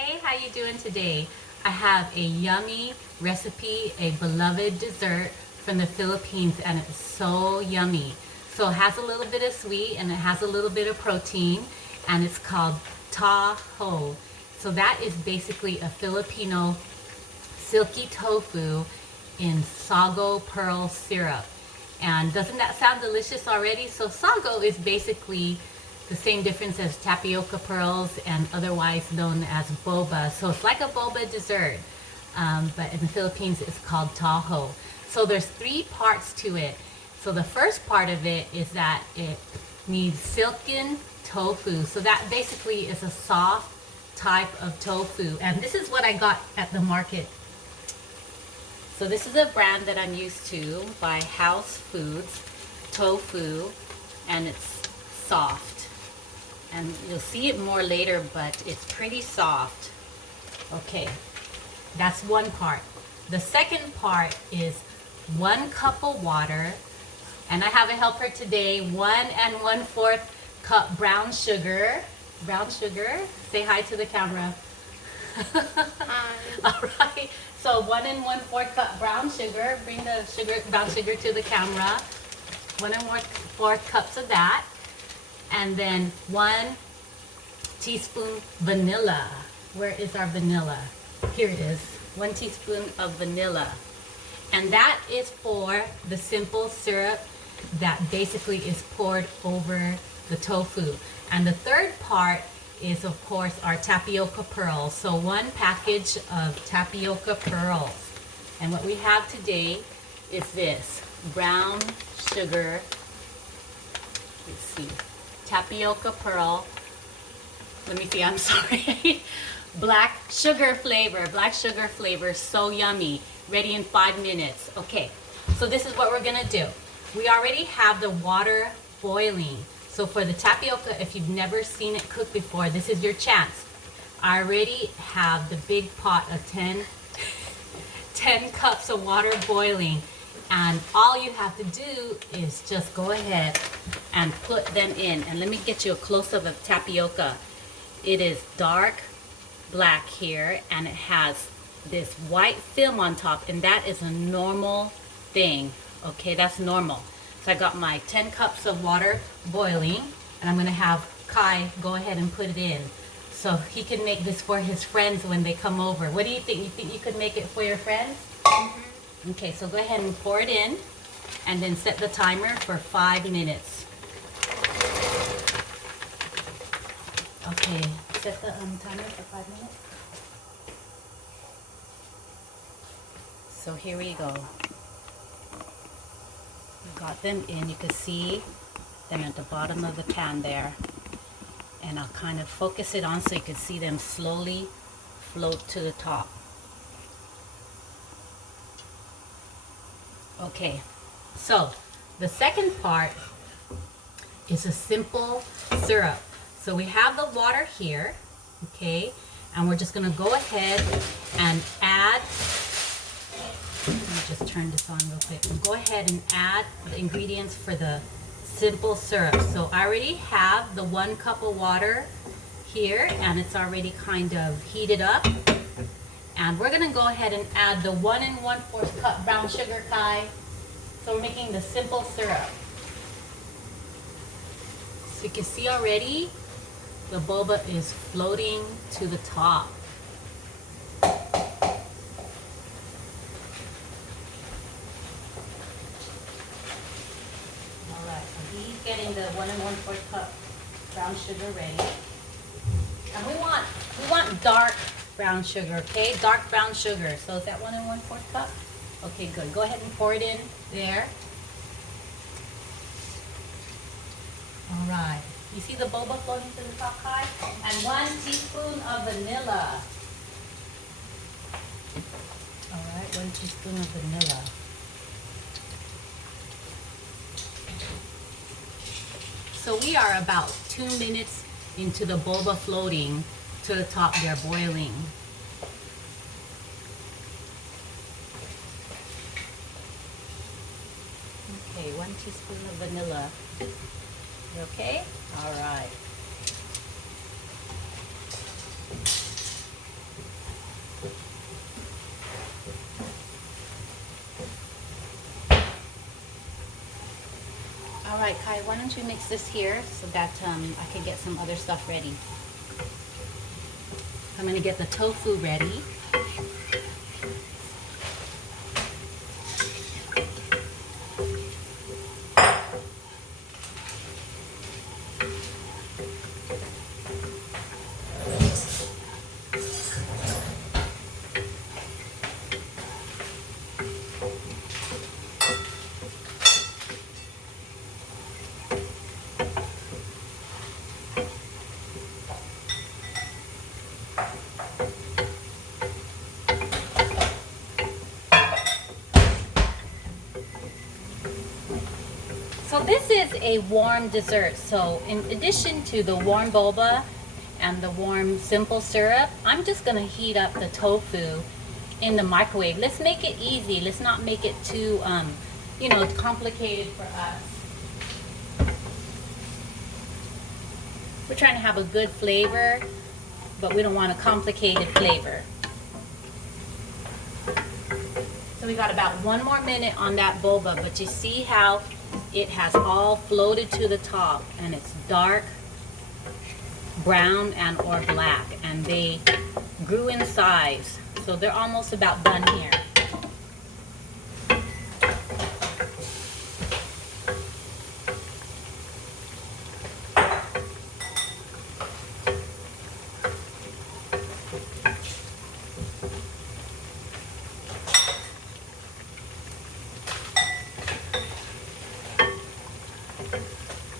Hey, how you doing today? I have a yummy recipe, a beloved dessert from the Philippines, and it's so yummy. So it has a little bit of sweet and it has a little bit of protein, and it's called taho. So that is basically a Filipino silky tofu in sago pearl syrup. And doesn't that sound delicious already? So sago is basically the same difference as tapioca pearls and otherwise known as boba. So it's like a boba dessert, but in the Philippines it's called taho. So there's three parts to it. So the first part of it is that it needs silken tofu. So that basically is a soft type of tofu. And this is what I got at the market. So this is a brand that I'm used to by House Foods, tofu, and it's soft. And you'll see it more later, but it's pretty soft. Okay, that's one part. The second part is 1 cup of water, and I have a helper today, 1 1/4 cup brown sugar. Brown sugar, say hi to the camera. Hi. All right, so 1 1/4 cup brown sugar. Bring the brown sugar to the camera. 1 1/4 cups of that. And then 1 teaspoon vanilla. Where is our vanilla? Here it is. 1 teaspoon of vanilla. And that is for the simple syrup that basically is poured over the tofu. And the third part is, of course, our tapioca pearls. So 1 package of tapioca pearls. And what we have today is this brown sugar. Let's see. Tapioca pearl. Let me see, I'm sorry. Black sugar flavor, so yummy. Ready in 5 minutes. Okay, so this is what we're gonna do. We already have the water boiling. So for the tapioca, if you've never seen it cooked before, this is your chance. I already have the big pot of 10 cups of water boiling. And all you have to do is just go ahead and put them in. And let me get you a close-up of tapioca. It is dark black here, and it has this white film on top, and that is a normal thing. Okay, that's normal. So I got my 10 cups of water boiling, and I'm gonna have Kai go ahead and put it in. So he can make this for his friends when they come over. What do you think? You think you could make it for your friends? Mm-hmm. Okay, so go ahead and pour it in, and then set the timer for 5 minutes. Okay, set the timer for 5 minutes. So here we go. We got them in. You can see them at the bottom of the pan there. And I'll kind of focus it on so you can see them slowly float to the top. Okay, so the second part is a simple syrup. So we have the water here, okay, and we're just gonna go ahead and add, let me just turn this on real quick, and go ahead and add the ingredients for the simple syrup. So I already have the 1 cup of water here, and it's already kind of heated up. And we're gonna go ahead and add the 1 1/4 cup brown sugar, Kai. So we're making the simple syrup. So you can see already, the boba is floating to the top. Alright, so he's getting the 1 1/4 cup brown sugar ready. And we want dark brown sugar, okay? Dark brown sugar. So is that 1 1/4 cup? Okay, good. Go ahead and pour it in there. All right. You see the boba floating to the top, Kai? And 1 teaspoon of vanilla. All right, 1 teaspoon of vanilla. So we are about 2 minutes into the boba floating to the top. They're boiling. Okay, 1 teaspoon of vanilla. You okay? All right. right, Kai, why don't you mix this here so that I can get some other stuff ready. I'm gonna get the tofu ready. So this is a warm dessert. So in addition to the warm boba and the warm simple syrup, I'm just gonna heat up the tofu in the microwave. Let's make it easy. Let's not make it too, complicated for us. We're trying to have a good flavor, but we don't want a complicated flavor. So we got about 1 more minute on that boba, but you see how it has all floated to the top, and it's dark brown and or black, and they grew in size. So they're almost about done here.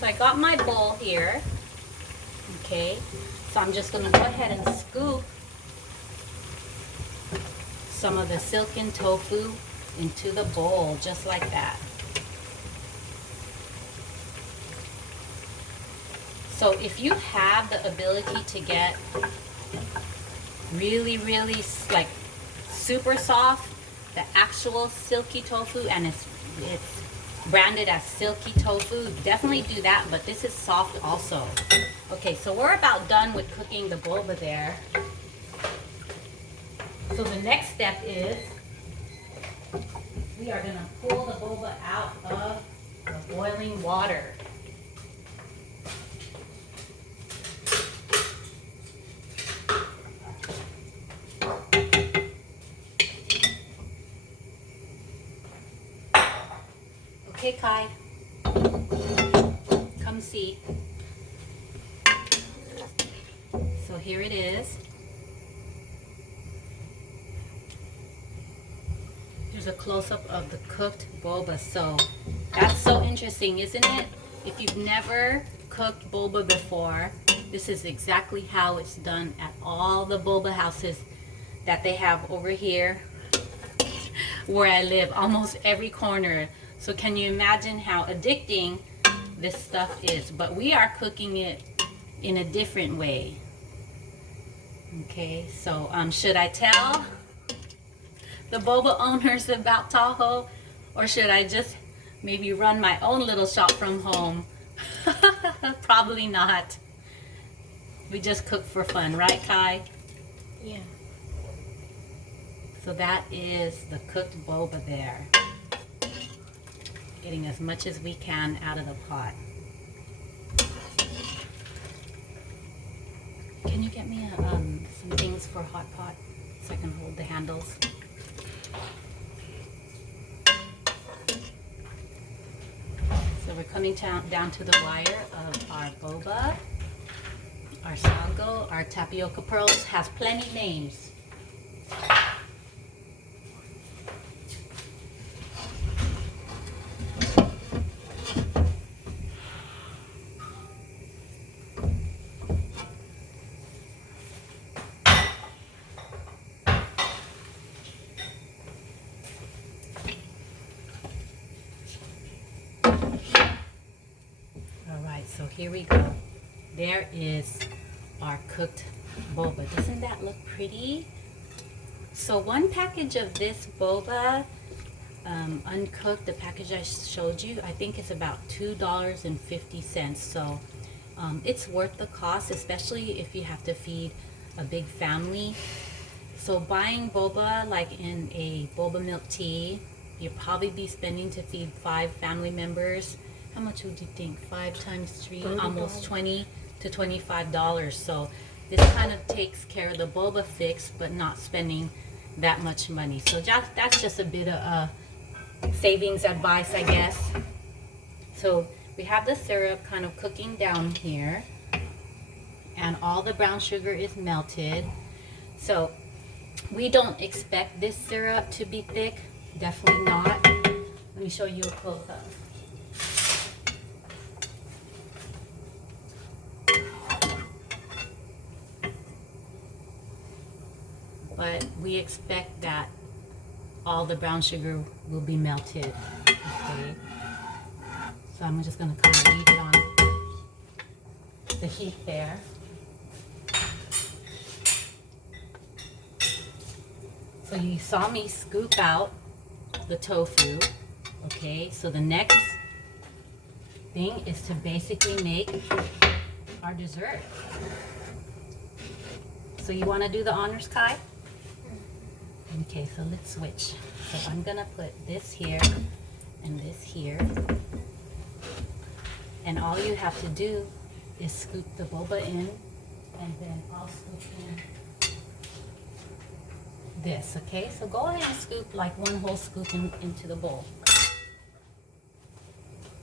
So I got my bowl here, okay, so I'm just going to go ahead and scoop some of the silken tofu into the bowl, just like that. So if you have the ability to get really like super soft, the actual silky tofu, and it's branded as silky tofu, definitely do that, but this is soft also. Okay, so we're about done with cooking the boba there. So the next step is we are going to pull the boba out of the boiling water. Okay, Kai, come see. So here it is. Here's a close-up of the cooked boba. So that's so interesting, isn't it? If you've never cooked boba before, this is exactly how it's done at all the boba houses that they have over here where I live, almost every corner. So can you imagine how addicting this stuff is? But we are cooking it in a different way. Okay, so should I tell the boba owners about taho, or should I just maybe run my own little shop from home? Probably not. We just cook for fun, right, Kai? Yeah. So that is the cooked boba there. Getting as much as we can out of the pot. Can you get me some things for hot pot so I can hold the handles? So we're coming down to the wire of our boba. Our sago, our tapioca pearls, has plenty names. So here we go. There is our cooked boba. Doesn't that look pretty? So one package of this boba, uncooked, the package I showed you, I think it's about $2.50. So it's worth the cost, especially if you have to feed a big family. So buying boba, like in a boba milk tea, you'll probably be spending to feed 5 family members How much would you think? 5 times 3, almost $20 to $25. So this kind of takes care of the boba fix, but not spending that much money. So that's just a bit of savings advice, I guess. So we have the syrup kind of cooking down here, and all the brown sugar is melted. So we don't expect this syrup to be thick, definitely not. Let me show you a close-up. But we expect that all the brown sugar will be melted. Okay. So I'm just going to kind of leave it on the heat there. So you saw me scoop out the tofu. Okay, so the next thing is to basically make our dessert. So you want to do the honors, Kai? Okay, so let's switch. So I'm gonna put this here and this here. And all you have to do is scoop the boba in, and then I'll scoop in this, okay? So go ahead and scoop like one whole scoop into the bowl.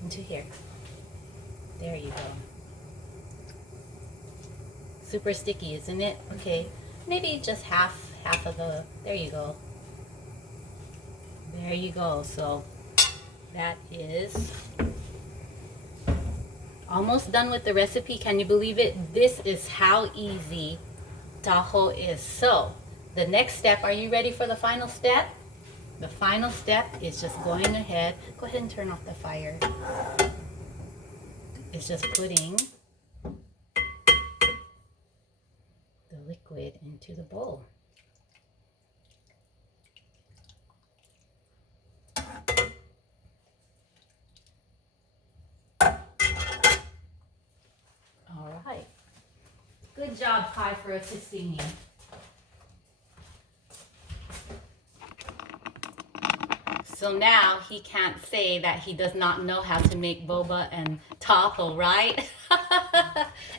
Into here. There you go. Super sticky, isn't it? Okay, maybe just half of the, there you go. There you go. So that is almost done with the recipe. Can you believe it? This is how easy taho is. So the next step, are you ready for the final step? The final step is just going ahead. Go ahead and turn off the fire. It's just putting the liquid into the bowl. All right. Good job, Kai, for assisting me. So now he can't say that he does not know how to make boba and taho, right?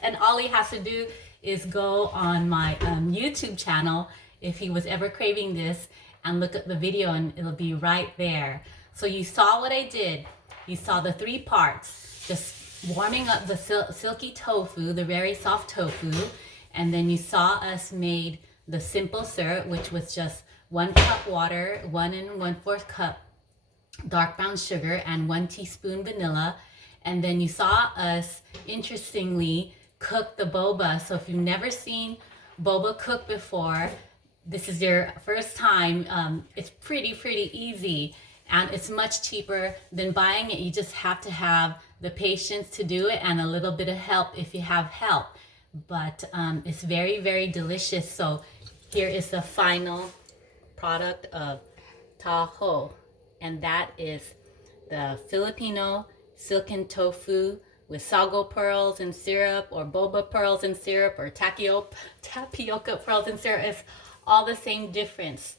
And all he has to do is go on my YouTube channel if he was ever craving this and look at the video, and it'll be right there. So you saw what I did. You saw the 3 parts, just warming up the silky tofu, the very soft tofu, and then you saw us made the simple syrup, which was just 1 cup water, 1 1/4 cup dark brown sugar, and 1 teaspoon vanilla. And then you saw us, interestingly, cook the boba. So if you've never seen boba cooked before, this is your first time, it's pretty easy, and it's much cheaper than buying it. You just have to have the patience to do it and a little bit of help if you have help. But it's very delicious. So here is the final product of taho, and that is the Filipino silken tofu with sago pearls and syrup, or boba pearls and syrup, or tapioca pearls and syrup. It's all the same difference,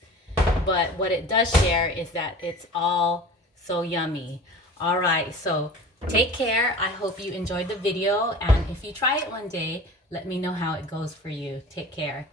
but what it does share is that it's all so yummy. All right, so take care. I hope you enjoyed the video, and if you try it one day, let me know how it goes for you. Take care.